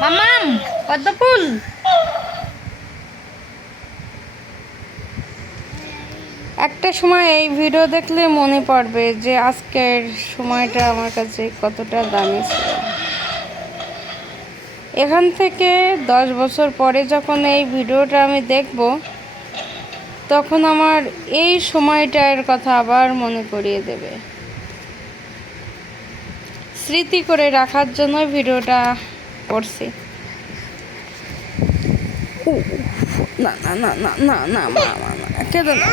মামাম পদ্ম ফুল। একটা সময় এই ভিডিও দেখলে মনে পড়বে যে আজকের সময়টা আমার কাছে কতটা দামি ছিল। এখান থেকে 10 বছর পরে যখন এই ভিডিওটা আমি দেখব, তখন আমার এই সময়টার কথা আবার মনে করিয়ে দেবে। স্মৃতি করে রাখার জন্য ভিডিওটা করছি। না না না না না না না না, কেঁদো না।